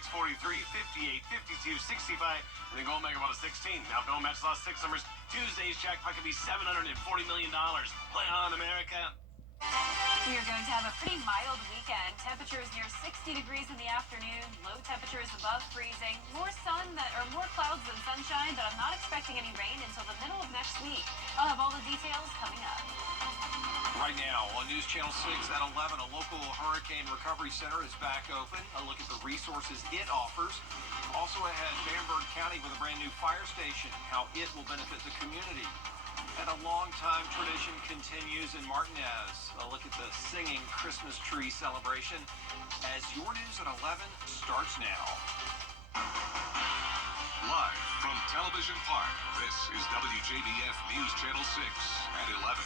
643, 58, 52, 65, and then gold mega ball to 16. Now film match lost 6 numbers. Tuesday's jackpot could be $740 million. Play on, America. We are going to have a pretty mild weekend. Temperatures near 60 degrees in the afternoon. Low temperatures above freezing. More more clouds than sunshine, but I'm not expecting any rain until the middle of next week. I'll have all the details coming up. Right now on News Channel 6 at 11, a local hurricane recovery center is back open. A look at the resources it offers. Also ahead, Bamberg County with a brand new fire station, how it will benefit the community. And a long-time tradition continues in Martinez. A look at the singing Christmas tree celebration as your news at 11 starts now. Live from Television Park, this is WJBF News Channel 6 at 11.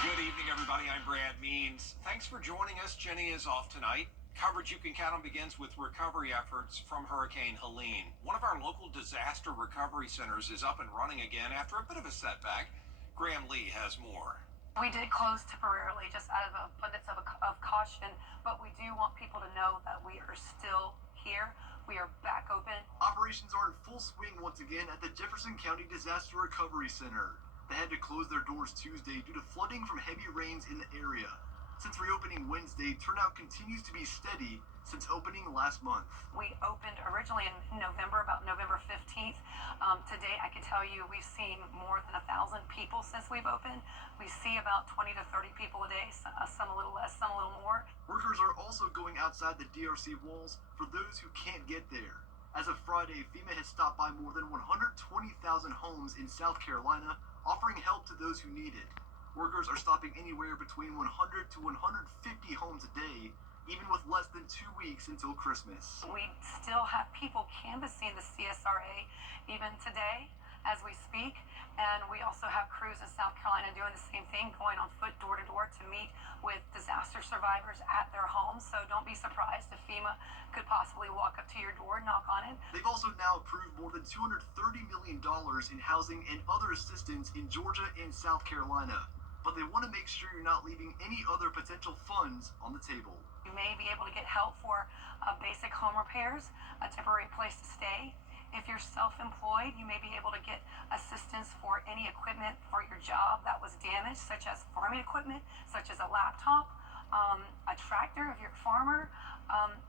Good evening, everybody. I'm Brad Means. Thanks for joining us. Jenny is off tonight. Coverage you can count on begins with recovery efforts from Hurricane Helene. One of our local disaster recovery centers is up and running again after a bit of a setback. Graham Lee has more. We did close temporarily just out of an abundance of caution, but we do want people to know that we are still here. We are back open. Operations are in full swing once again at the Jefferson County Disaster Recovery Center. They had to close their doors Tuesday due to flooding from heavy rains in the area. Since reopening Wednesday, turnout continues to be steady since opening last month. We opened originally in November, about November 15th. Today, I can tell you we've seen more than 1,000 people since we've opened. We see about 20 to 30 people a day, some a little less, some a little more. Workers are also going outside the DRC walls for those who can't get there. As of Friday, FEMA has stopped by more than 120,000 homes in South Carolina, offering help to those who need it. Workers are stopping anywhere between 100 to 150 homes a day, even with less than 2 weeks until Christmas. We still have people canvassing the CSRA even today as we speak, and we also have crews in South Carolina doing the same thing, going on foot door to door to meet with disaster survivors at their homes. So don't be surprised if FEMA could possibly walk up to your door, knock on it. They've also now approved more than $230 million in housing and other assistance in Georgia and South Carolina. But they want to make sure you're not leaving any other potential funds on the table. You may be able to get help for basic home repairs, a temporary place to stay. If you're self-employed, you may be able to get assistance for any equipment for your job that was damaged, such as farming equipment, such as a laptop, a tractor if you're a farmer,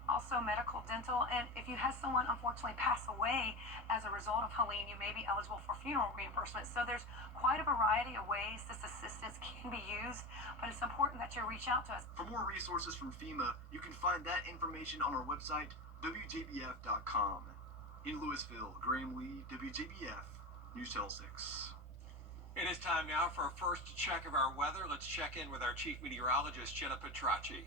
also medical, dental. And if you have someone unfortunately pass away as a result of Helene, you may be eligible for funeral reimbursement. So there's quite a variety of ways this assistance can be used, but it's important that you reach out to us. For more resources from FEMA, you can find that information on our website, WJBF.com. In Louisville, Graham Lee, WJBF, News Channel 6. It is time now for our first check of our weather. Let's check in with our chief meteorologist, Jenna Petracci.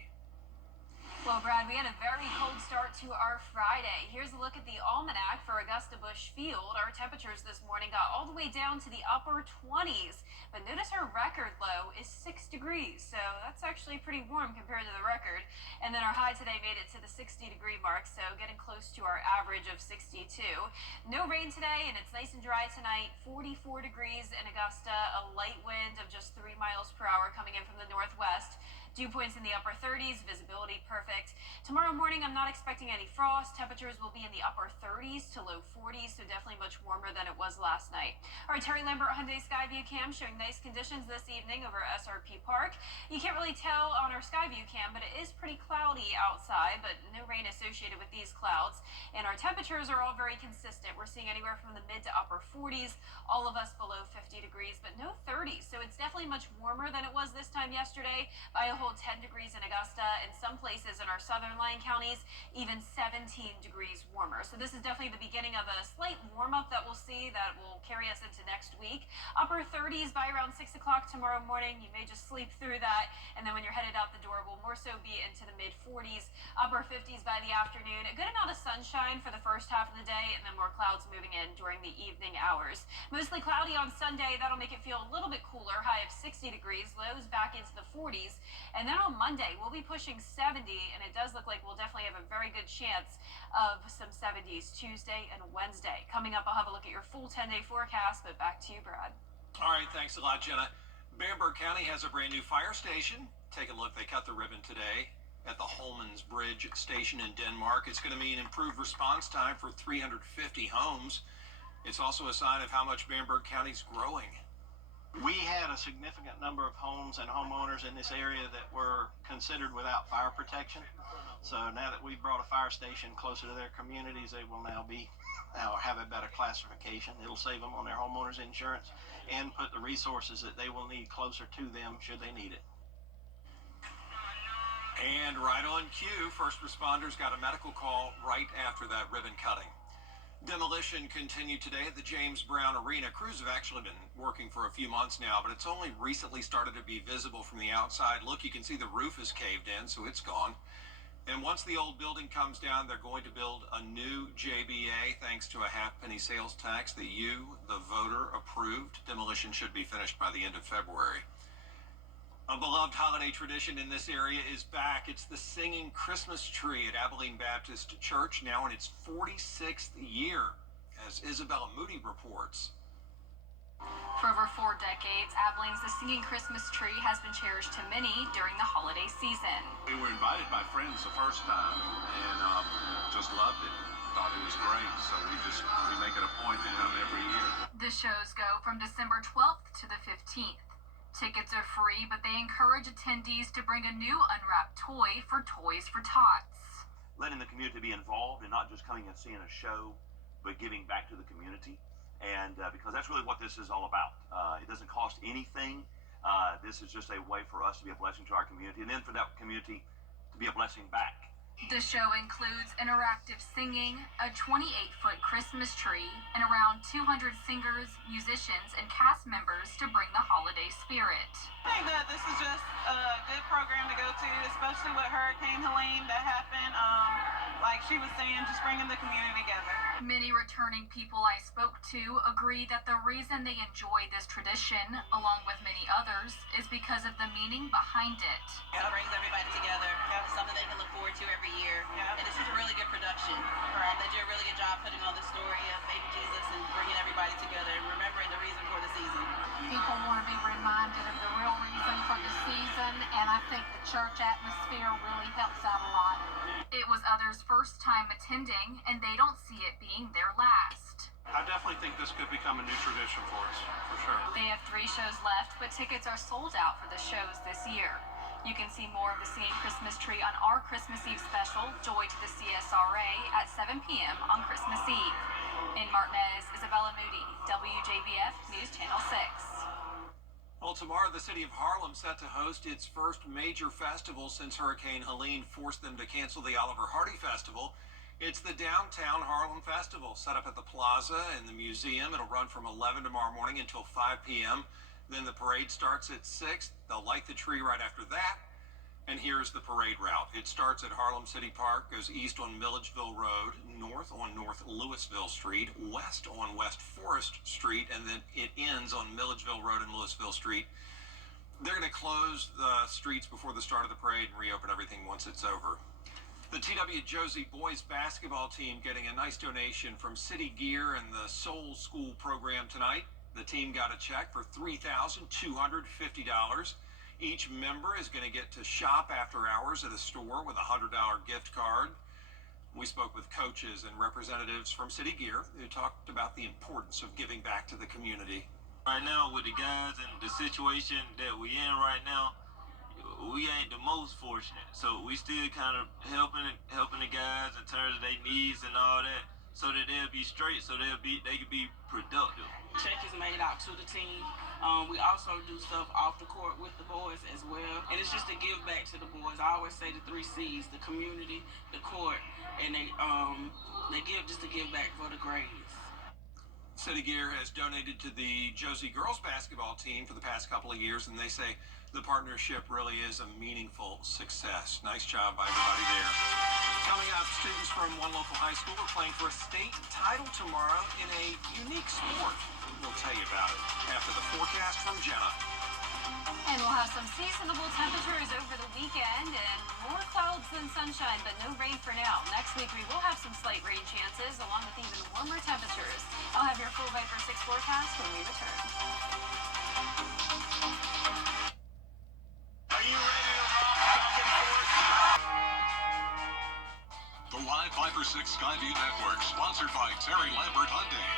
Well, Brad, we had a very cold start to our Friday. Here's a look at the almanac for Augusta Busch Field. Our temperatures this morning got all the way down to the upper 20s, but notice our record low is 6 degrees, so that's actually pretty warm compared to the record. And then our high today made it to the 60-degree mark, so getting close to our average of 62. No rain today, and it's nice and dry tonight. 44 degrees in Augusta, a light wind of just 3 miles per hour coming in from the northwest. Dew points in the upper 30s, visibility perfect. Tomorrow morning, I'm not expecting any frost. Temperatures will be in the upper 30s to low 40s, so definitely much warmer than it was last night. All right, Terry Lambert Hyundai Skyview Cam showing nice conditions this evening over SRP Park. You can't really tell on our Skyview Cam, but it is pretty cloudy outside, but no rain associated with these clouds. And our temperatures are all very consistent. We're seeing anywhere from the mid to upper 40s, all of us below 50 degrees, but no 30s. So it's definitely much warmer than it was this time yesterday by a whole 10 degrees in Augusta, and some places in our southern line counties even 17 degrees warmer. So this is definitely the beginning of a slight warm-up that we'll see that will carry us into next week. Upper 30s by around 6 o'clock tomorrow morning. You may just sleep through that, and then when you're headed out the door, we'll more so be into the mid 40s, upper 50s by the afternoon. A good amount of sunshine for the first half of the day, and then more clouds moving in during the evening hours. Mostly cloudy on Sunday. That'll make it feel a little bit cooler, high of 60 degrees, lows back into the 40s. And then on Monday, we'll be pushing 70, and it does look like we'll definitely have a very good chance of some 70s Tuesday and Wednesday. Coming up, I'll have a look at your full 10-day forecast, but back to you, Brad. All right, thanks a lot, Jenna. Bamberg County has a brand new fire station. take a look. They cut the ribbon today at the Holmans Bridge station in Denmark. It's going to mean improved response time for 350 homes. It's also a sign of how much Bamberg County's growing. We had a significant number of homes and homeowners in this area that were considered without fire protection. So now that we've brought a fire station closer to their communities, they will now have a better classification. It'll save them on their homeowners insurance and put the resources that they will need closer to them should they need it. And right on cue, first responders got a medical call right after that ribbon cutting. Demolition continued today at the James Brown Arena. Crews have actually been working for a few months now, but it's only recently started to be visible from the outside. Look, you can see the roof is caved in, so it's gone. And once the old building comes down, they're going to build a new JBA thanks to a half-penny sales tax that you, the voter, approved. Demolition should be finished by the end of February. A beloved holiday tradition in this area is back. It's the singing Christmas tree at Abilene Baptist Church, now in its 46th year, as Isabella Moody reports. For over 4 decades, Abilene's The Singing Christmas Tree has been cherished to many during the holiday season. We were invited by friends the first time and just loved it. Thought it was great, so we make it a point to come every year. The shows go from December 12th to the 15th. Tickets are free, but they encourage attendees to bring a new unwrapped toy for Toys for Tots. Letting the community be involved and not just coming and seeing a show, but giving back to the community. And because that's really what this is all about. It doesn't cost anything. This is just a way for us to be a blessing to our community, and then for that community to be a blessing back. The show includes interactive singing, a 28-foot Christmas tree, and around 200 singers, musicians, and cast members to bring the holiday spirit. I think that this is just a good program to go to, especially with Hurricane Helene that happened. Like she was saying, just bringing the community together. Many returning people I spoke to agree that the reason they enjoy this tradition, along with many others, is because of the meaning behind it. It brings everybody together. It's something they can look forward to every year. And this is a really good production. They do a really good job putting on the story of baby Jesus and bringing everybody together and remembering the reason for the season. People want to be reminded of the real reason for the season, and I think the church atmosphere really helps out a lot. It was others' first time attending, and they don't see it being their last. I definitely think this could become a new tradition for us, for sure. They have 3 shows left, but tickets are sold out for the shows this year. You can see more of the Singing Christmas Tree on our Christmas Eve special, Joy to the CSRA, at 7 p.m. on Christmas Eve. In Martinez, Isabella Moody, WJBF News Channel 6. Well, tomorrow the city of Harlem set to host its first major festival since Hurricane Helene forced them to cancel the Oliver Hardy Festival. It's the Downtown Harlem Festival, set up at the Plaza and the museum. It'll run from 11 tomorrow morning until 5 p.m. Then the parade starts at 6. They'll light the tree right after that. And here's the parade route. It starts at Harlem City Park, goes east on Milledgeville Road, north on North Louisville Street, west on West Forest Street, and then it ends on Milledgeville Road and Louisville Street. They're going to close the streets before the start of the parade and reopen everything once it's over. The TW Josie boys basketball team getting a nice donation from City Gear and the Soul School program tonight. The team got a check for $3,250. Each member is going to get to shop after hours at a store with a $100 gift card. We spoke with coaches and representatives from City Gear who talked about the importance of giving back to the community. Right now, with the guys and the situation that we in right now, we ain't the most fortunate. So we still kind of helping the guys in terms of their needs and all that, so that they'll be straight, so they can be productive. Check is made out to the team. We also do stuff off the court with the boys as well. And it's just to give back to the boys. I always say the 3 C's, the community, the court, and they give just to give back for the grades. City Gear has donated to the Josie girls basketball team for the past couple of years, and they say the partnership really is a meaningful success. Nice job by everybody there. Coming up, students from one local high school are playing for a state title tomorrow in a unique sport. We'll tell you about it after the forecast from Jenna. And we'll have some seasonable temperatures over the weekend and more clouds than sunshine, but no rain for now. Next week, we will have some slight rain chances along with even warmer temperatures. I'll have your full Viper 6 forecast when we return. Are you ready to Live 5 for 6 Skyview Network, sponsored by Terry Lambert Hyundai.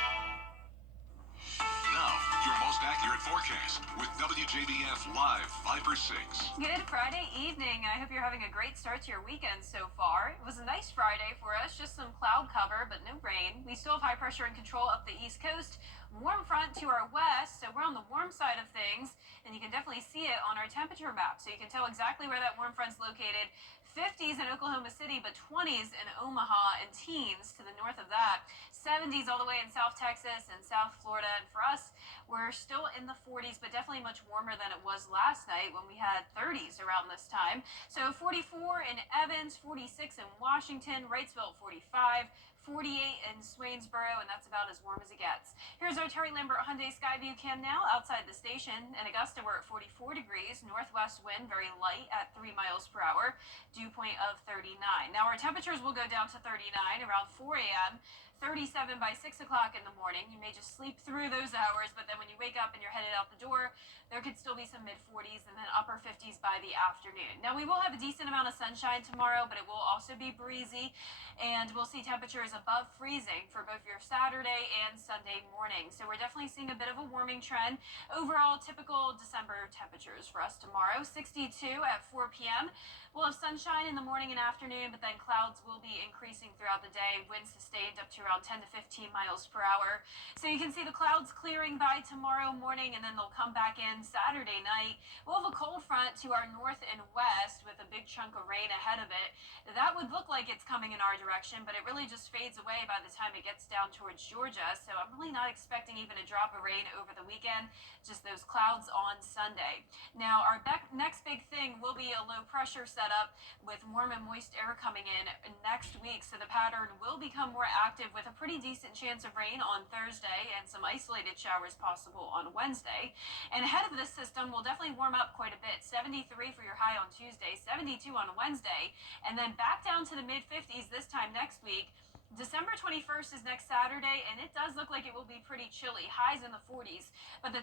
Now, your most accurate forecast with WJBF Live 5 for 6. Good Friday evening. I hope you're having a great start to your weekend so far. It was a nice Friday for us, just some cloud cover, but no rain. We still have high pressure and control up the East Coast. Warm front to our west, so we're on the warm side of things, and you can definitely see it on our temperature map, so you can tell exactly where that warm front's located. 50s in Oklahoma City, but 20s in Omaha, and teens to the north of that. 70s all the way in South Texas and South Florida, and for us, we're still in the 40s, but definitely much warmer than it was last night when we had 30s around this time. So 44 in Evans, 46 in Washington, Wrightsville 45, 48 in Swainsboro, and that's about as warm as it gets. Here's our Terry Lambert Hyundai Skyview cam now outside the station. In Augusta, we're at 44 degrees, northwest wind very light at 3 miles per hour, dew point of 39. Now our temperatures will go down to 39 around 4 a.m., 37 by 6 o'clock in the morning. You may just sleep through those hours, but then when you wake up and you're headed out the door, there could still be some mid-40s and then upper 50s by the afternoon. Now, we will have a decent amount of sunshine tomorrow, but it will also be breezy, and we'll see temperatures above freezing for both your Saturday and Sunday morning. So we're definitely seeing a bit of a warming trend. Overall, typical December temperatures for us tomorrow, 62 at 4 p.m. We'll have sunshine in the morning and afternoon, but then clouds will be increasing throughout the day. Winds sustained up to around 10 to 15 miles per hour. So you can see the clouds clearing by tomorrow morning, and then they'll come back in Saturday night. We'll have a cold front to our north and west with a big chunk of rain ahead of it. That would look like it's coming in our direction, but it really just fades away by the time it gets down towards Georgia. So I'm really not expecting even a drop of rain over the weekend, just those clouds on Sunday. Now, our next big thing will be a low pressure setup with warm and moist air coming in next week. So the pattern will become more active with a pretty decent chance of rain on Thursday and some isolated showers possible on Wednesday. And ahead of this system, will definitely warm up quite a bit. 73 for your high on Tuesday, 72 on Wednesday, and then back down to the mid-50s this time next week. December 21st is next Saturday, and it does look like it will be pretty chilly, highs in the 40s. But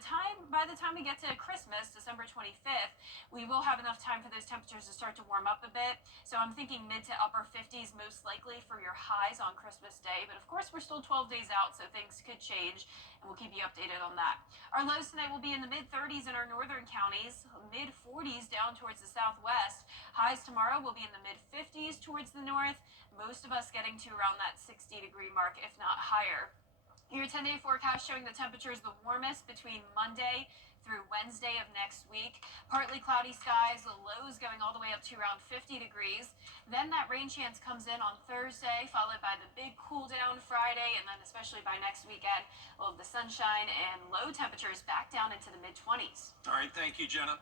by the time we get to Christmas, December 25th, we will have enough time for those temperatures to start to warm up a bit. So I'm thinking mid to upper 50s most likely for your highs on Christmas Day. But of course, we're still 12 days out, so things could change, and we'll keep you updated on that. Our lows tonight will be in the mid-30s in our northern counties, mid-40s down towards the southwest. Highs tomorrow will be in the mid-50s towards the north. Most of us getting to around that 60-degree mark, if not higher. Your 10-day forecast showing the temperatures the warmest between Monday through Wednesday of next week. Partly cloudy skies, the lows going all the way up to around 50 degrees. Then that rain chance comes in on Thursday, followed by the big cool down Friday, and then especially by next weekend, we'll have the sunshine and low temperatures back down into the mid-20s. All right, thank you, Jenna.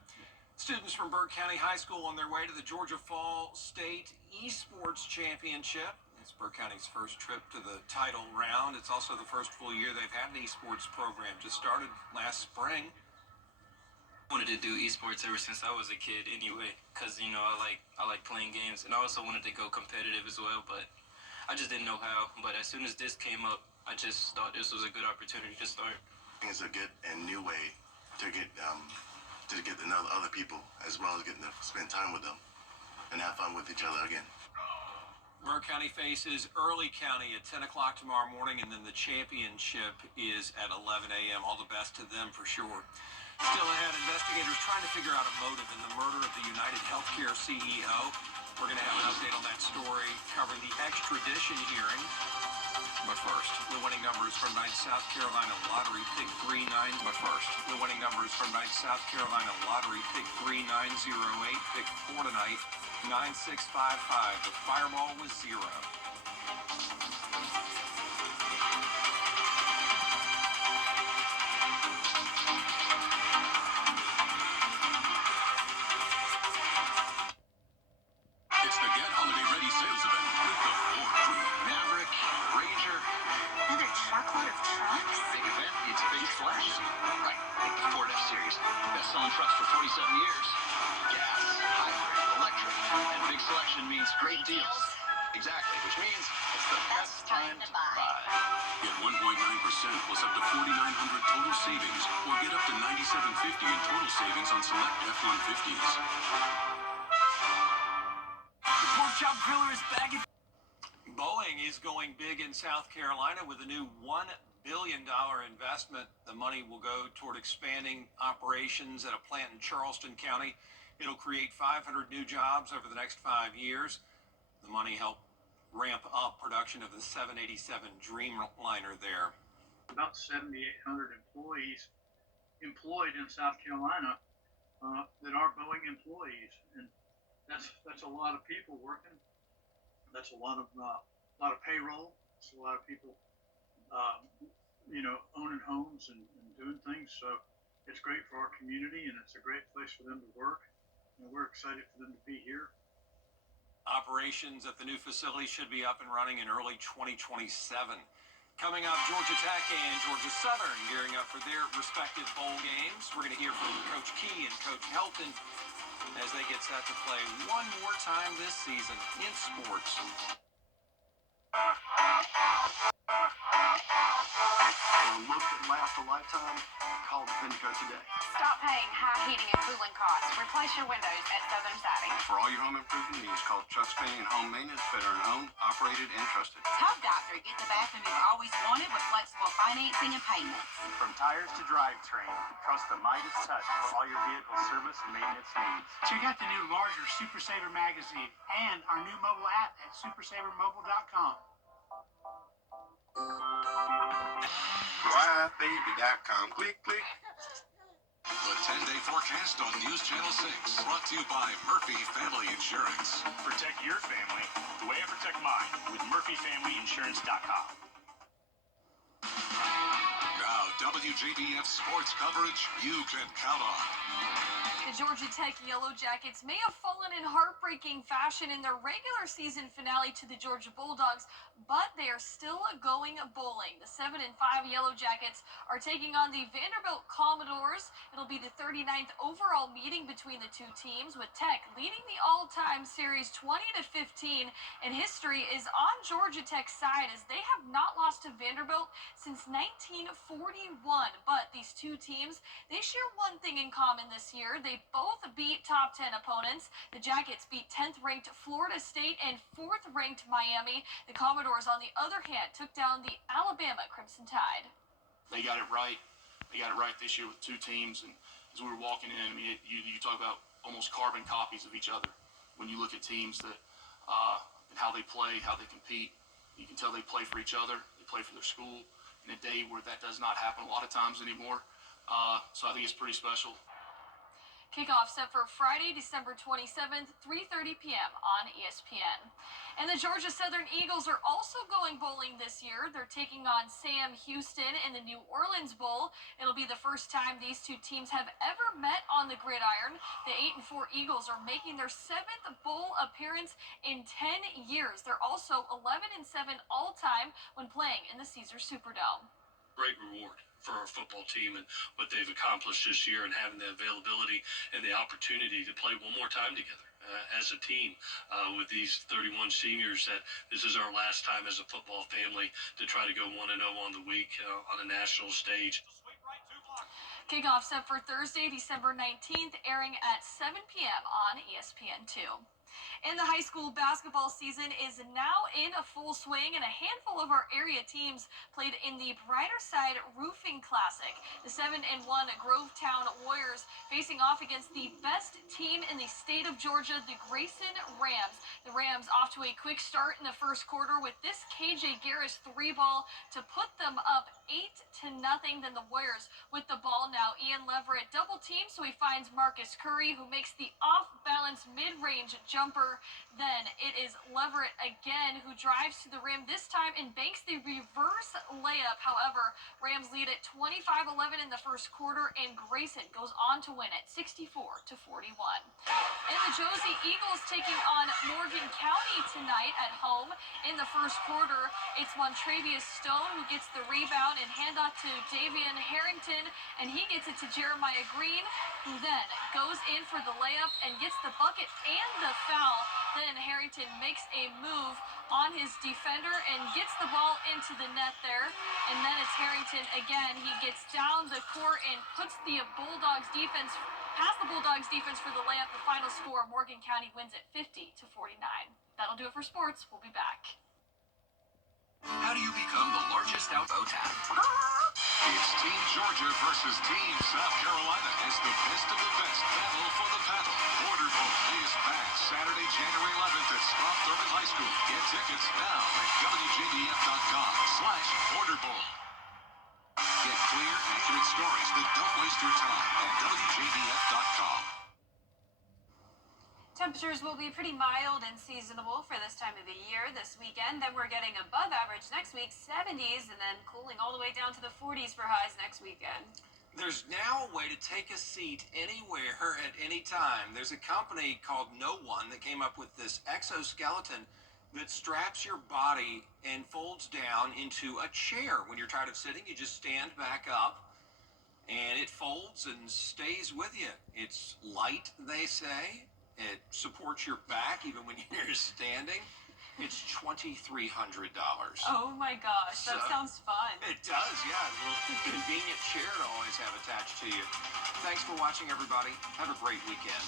Students from Burke County High School on their way to the Georgia Fall State Esports Championship. It's Burke County's first trip to the title round. It's also the first full year they've had an esports program. Just started last spring. I wanted to do esports ever since I was a kid anyway, because, you know, I like playing games, and I also wanted to go competitive as well, but I just didn't know how. But as soon as this came up, I just thought this was a good opportunity to start. It's a good and new way to get to know other people, as well as getting to spend time with them and have fun with each other again. Burke County faces Early County at 10 o'clock tomorrow morning, and then the championship is at 11 a.m. All the best to them for sure. Still ahead, investigators trying to figure out a motive in the murder of the United Healthcare CEO. We're going to have an update on that story covering the extradition hearing. But first, the winning numbers from tonight's South Carolina Lottery Pick 39. But first, the winning numbers from tonight's South Carolina Lottery Pick 3908. Pick 4 tonight, 9655. The fireball was 0. It's the Get Holiday Ready sales event with the Ford Crew. Maverick, Ranger. Another truckload of trucks? Big event needs a big splash. Right, like the Ford F-Series. Best-selling trucks for 47 years. Gas, hybrid, electric. And big selection means great deals. Exactly, which means it's the best time to buy. Get 1.9% plus up to $4,900 total savings, or get up to $9,750 in total savings on select F-150s. The Pork Chop Griller is back. Bo Boeing is going big in South Carolina with a new $1 billion investment. The money will go toward expanding operations at a plant in Charleston County. It'll create 500 new jobs over the next 5 years. The money helped ramp up production of the 787 Dreamliner there. About 7,800 employees employed in South Carolina that are Boeing employees, and that's a lot of people working. That's a lot of payroll. It's a lot of people, owning homes and doing things. So it's great for our community, and it's a great place for them to work. And we're excited for them to be here. Operations at the new facility should be up and running in early 2027. Coming up, Georgia Tech and Georgia Southern gearing up for their respective bowl games. We're going to hear from Coach Key and Coach Helton as they get set to play one more time this season in sports. For a look that lasts a lifetime, call Vinco today. Stop paying high heating and cooling costs. Replace your windows at Southern Siding. For all your home improvement needs, call Chuck's Painting and Home Maintenance, veteran-owned, operated, and trusted. Top Doctor, get the bathroom you've always wanted with flexible financing and payments. From tires to drivetrain, trust the Midas Touch for all your vehicle service and maintenance needs. Check out the new larger Super Saver magazine and our new mobile app at supersavermobile.com. Flybaby.com. Click, click. The 10-day forecast on News Channel 6, brought to you by Murphy Family Insurance. Protect your family the way I protect mine with MurphyFamilyInsurance.com. Now, WJBF sports coverage you can count on. The Georgia Tech Yellow Jackets may have fallen in heartbreaking fashion in their regular season finale to the Georgia Bulldogs, but they are still going bowling. The 7-5 Yellow Jackets are taking on the Vanderbilt Commodores. It'll be the 39th overall meeting between the two teams, with Tech leading the all-time series 20-15, and history is on Georgia Tech's side as they have not lost to Vanderbilt since 1941. But these two teams, they share one thing in common this year. They both beat top 10 opponents. The Jackets beat 10th-ranked Florida State and 4th-ranked Miami. The Commodores, on the other hand, took down the Alabama Crimson Tide. They got it right. They got it right this year with two teams. And as we were walking in, I mean, you talk about almost carbon copies of each other. When you look at teams that and how they play, how they compete, you can tell they play for each other. They play for their school. In a day where that does not happen a lot of times anymore. So I think it's pretty special. Kickoff set for Friday, December 27th, 3:30 p.m. on ESPN. And the Georgia Southern Eagles are also going bowling this year. They're taking on Sam Houston in the New Orleans Bowl. It'll be the first time these two teams have ever met on the gridiron. The 8-4 Eagles are making their 7th bowl appearance in 10 years. They're also 11-7 all-time when playing in the Caesars Superdome. Great reward for our football team and what they've accomplished this year, and having the availability and the opportunity to play one more time together as a team with these 31 seniors. That this is our last time as a football family to try to go 1-0 on the week on a national stage. Kickoff set for Thursday, December 19th, airing at 7 p.m. on ESPN2. And the high school basketball season is now in a full swing, and a handful of our area teams played in the Brighter Side Roofing Classic. The 7-1 Grovetown Warriors facing off against the best team in the state of Georgia, the Grayson Rams. The Rams off to a quick start in the first quarter with this KJ Garris 3-ball to put them up 8-0. Then the Warriors with the ball now. Ian Leverett double team, so he finds Marcus Curry, who makes the off-balance mid-range jumper. Then it is Leverett again who drives to the rim, this time and banks the reverse layup. However, Rams lead at 25-11 in the first quarter, and Grayson goes on to win it 64-41. And the Josie Eagles taking on Morgan County tonight at home. In the first quarter, it's Montravius Stone who gets the rebound and handoff to Davian Harrington, and he gets it to Jeremiah Green, who then goes in for the layup and gets the bucket and the foul. Then Harrington makes a move on his defender and gets the ball into the net there. And then it's Harrington again. He gets down the court and puts the Bulldogs defense past the Bulldogs defense for the layup. The final score, Morgan County wins it 50-49. That'll do it for sports. We'll be back. How do you become the largest outbow tap? It's Team Georgia versus Team South Carolina as the best of the best battle for the paddle. Border Bowl is back Saturday, January 11th at Scott Thurman High School. Get tickets now at WJBF.com/Border Bowl. Get clear, accurate stories that don't waste your time at WJBF.com. Temperatures will be pretty mild and seasonable for this time of the year this weekend. Then we're getting above average next week, 70s, and then cooling all the way down to the 40s for highs next weekend. There's now a way to take a seat anywhere at any time. There's a company called No One that came up with this exoskeleton that straps your body and folds down into a chair. When you're tired of sitting, you just stand back up and it folds and stays with you. It's light, they say. It supports your back even when you're standing. It's $2,300. Oh my gosh, that sounds fun. It does, yeah. A little convenient chair to always have attached to you. Thanks for watching, everybody. Have a great weekend.